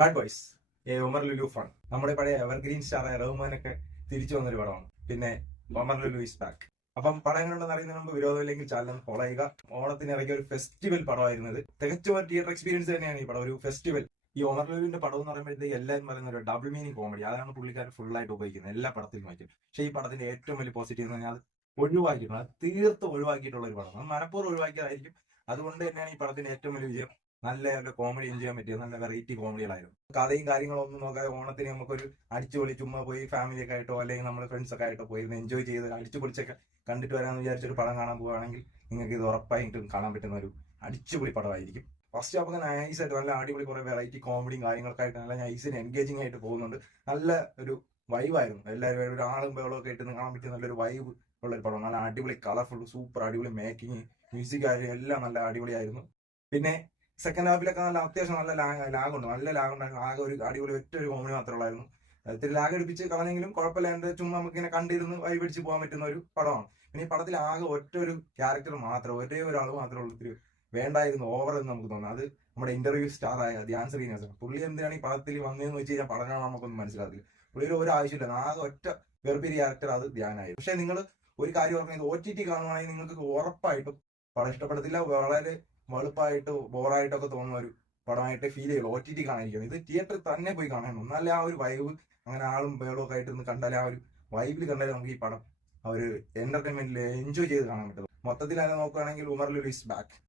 Bad boys Omar Lulu fun നമ്മുടെ പഴയ evergreen സ്റ്റാറായ റഹ്മാനൊക്കെ തിരിച്ചു വന്നൊരു പടമാണ്. പിന്നെ ഒമർ ലുലു ഇസ് ബാക്ക്. അപ്പം പടം എങ്ങനെയുണ്ടെന്ന് അറിയുന്നതിന് മുമ്പ് വിരോധമില്ലെങ്കിൽ ചാനൽ ഫോളോ ചെയ്യുക. ഓണത്തിന് ഇറങ്ങിയ ഒരു ഫെസ്റ്റിവൽ പടമായിരുന്നത്. തികച്ചും ഒരു തിയേറ്റർ എക്സ്പീരിയൻസ് തന്നെയാണ് ഈ പടം, ഒരു ഫെസ്റ്റിവൽ. ഈ ഒമർ ലുലുവിന്റെ പടം എന്ന് പറയുമ്പോഴത്തേക്ക് എല്ലാവരും പറയുന്ന ഒരു ഡബിൾ മീനിങ് കോമഡി, അതാണ് പുള്ളിക്കാരൻ ഫുൾ ആയിട്ട് ഉപയോഗിക്കുന്നത് എല്ലാ പടത്തിലും മാറ്റി. പക്ഷേ ഈ പടത്തിന്റെ ഏറ്റവും വലിയ പോസിറ്റീവ് എന്ന് പറഞ്ഞാൽ അത് ഒഴിവാക്കിയിട്ടുണ്ട്, അത് തീർത്തും ഒഴിവാക്കിയിട്ടുള്ള ഒരു പടം. അത് മനഃപൂർവ്വം ഒഴിവാക്കിയതായിരിക്കും. അതുകൊണ്ട് തന്നെയാണ് ഈ പടത്തിന്റെ ഏറ്റവും വലിയ വിജയം. നല്ല കോമഡി എൻജോയ് ചെയ്യാൻ പറ്റിയത്, നല്ല വെറൈറ്റി കോമഡികളായിരുന്നു. കഥയും കാര്യങ്ങളും ഒന്നും നോക്കാതെ ഓണത്തിന് നമുക്കൊരു അടിച്ചുപൊളി ചുമ്മാ പോയി ഫാമിലിയൊക്കെ ആയിട്ടോ അല്ലെങ്കിൽ നമ്മൾ ഫ്രണ്ട്സൊക്കെ ആയിട്ടോ പോയി എൻജോയ് ചെയ്ത് അടിച്ചുപൊളിച്ചൊക്കെ കണ്ടിട്ട് വരാമെന്ന് വിചാരിച്ചൊരു പടം കാണാൻ പോവുകയാണെങ്കിൽ നിങ്ങൾക്ക് ഇത് ഉറപ്പായിട്ടും കാണാൻ പറ്റുന്ന ഒരു അടിച്ചുപൊളി പടമായിരിക്കും. ഫസ്റ്റ് ഹാഫ് ഒക്കെ നൈസായിട്ട് നല്ല അടിപൊളി കുറെ വെറൈറ്റി കോമഡിയും കാര്യങ്ങൾക്കായിട്ട് നല്ല നൈസിന് എൻഗേജിങ് ആയിട്ട് പോകുന്നുണ്ട്. നല്ല ഒരു വൈബായിരുന്നു. എല്ലാവരും ഒരു ആളും ബഹളമൊക്കെ ആയിട്ട് കാണാൻ പറ്റിയ നല്ലൊരു വൈബ് ഉള്ളൊരു പടം. നല്ല അടിപൊളി കളർഫുൾ സൂപ്പർ അടിപൊളി മേക്കിങ്, മ്യൂസിക് ആയാലും എല്ലാം നല്ല അടിപൊളിയായിരുന്നു. പിന്നെ സെക്കൻഡ് ഹാഫിലൊക്കെ നല്ല അത്യാവശ്യം നല്ല ലാഗുണ്ട്, നല്ല ലാഗുണ്ടായിരുന്നു. ആകെ ഒരു അടിപൊളി ഒറ്റ ഒരു കോമഡി മാത്രമേ ഉള്ളായിരുന്നു. ഇത്തിരി ലാഗ് അടിപ്പിച്ച് കളഞ്ഞെങ്കിലും കുഴപ്പമില്ലാണ്ട് ചുമ്മാ നമുക്ക് ഇങ്ങനെ കണ്ടിരുന്ന് വൈബടിച്ച് പോകാൻ പറ്റുന്ന ഒരു പടമാണ്. പിന്നെ ഈ പടത്തിൽ ആകെ ഒറ്റ ഒരു ക്യാരക്ടർ മാത്രം, ഒരേ ഒരാൾ മാത്രമേ ഉള്ളൂ ഇത്തിരി വേണ്ടായിരുന്നു, ഓവർ എന്ന് നമുക്ക് തോന്നുന്നത്. അത് നമ്മുടെ ഇന്റർവ്യൂ സ്റ്റാർ ആയ ധ്യാൻ ശ്രീനിവാസൻ. പുള്ളി എന്തിനാണ് ഈ പടത്തിൽ വന്നതെന്ന് വെച്ച് കഴിഞ്ഞാൽ പടം കാണാൻ നമുക്കൊന്നും മനസ്സിലാകില്ല. പുള്ളിയുടെ ഒരു ആവശ്യമില്ല, ആകെ ഒറ്റ വെറുപ്പിരി ക്യാരക്ടർ അത് ധ്യാനായി. പക്ഷെ നിങ്ങൾ ഒരു കാര്യം പറഞ്ഞത് OTT കാണുവാണെങ്കിൽ നിങ്ങൾക്ക് ഉറപ്പായിട്ടും പടം ഇഷ്ടപ്പെടത്തില്ല. വളരെ വളുപ്പായിട്ട് ബോറായിട്ടൊക്കെ തോന്നുന്ന ഒരു പടമായിട്ട് ഫീൽ ചെയ്യുള്ളൂ. OTT കാണാനിരിക്കും. ഇത് തിയേറ്ററിൽ തന്നെ പോയി കാണണം. എന്നാലേ ആ ഒരു വൈബ്, അങ്ങനെ ആളും ബേളൊക്കെ ആയിട്ട് നിന്ന് കണ്ടാലേ ആ ഒരു വൈബിൽ കണ്ടാലേ നമുക്ക് ഈ പടം ആ ഒരു എന്റർടൈൻമെന്റിൽ എൻജോയ് ചെയ്ത് കാണാൻ പറ്റുള്ളൂ. മൊത്തത്തിൽ അതിനെ നോക്കുകയാണെങ്കിൽ ഉമർ ലുലു ഇസ് ബാക്ക്.